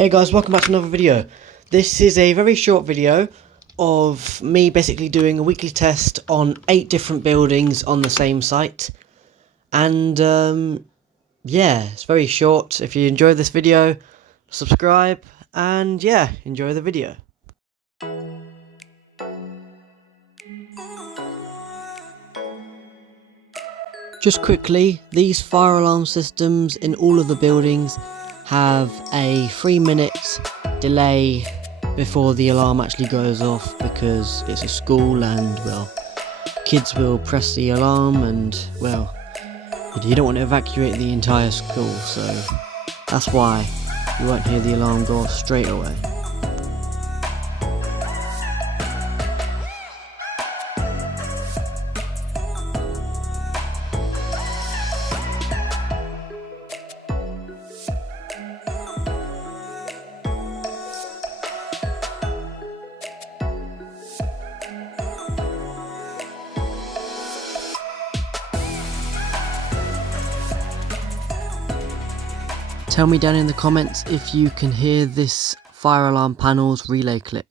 Hey guys, welcome back to another video. This is a very short video of me basically doing a weekly test on 8 different buildings on the same site. And yeah, it's very short. If you enjoyed this video, subscribe and yeah, enjoy the video. Just quickly, these fire alarm systems in all of the buildings have a 3-minute delay before the alarm actually goes off, because it's a school and, well, kids will press the alarm and, well, you don't want to evacuate the entire school, so that's why you won't hear the alarm go off straight away. Tell me down in the comments if you can hear this fire alarm panel's relay click.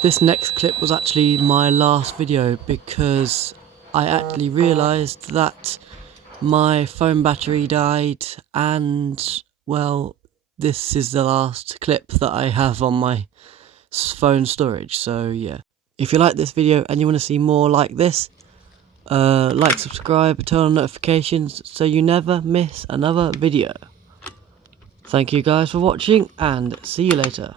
This next clip was actually my last video because I actually realised that my phone battery died, and well, this is the last clip that I have on my phone storage, so yeah. If you like this video and you want to see more like this, like, subscribe, turn on notifications so you never miss another video. Thank you guys for watching and see you later.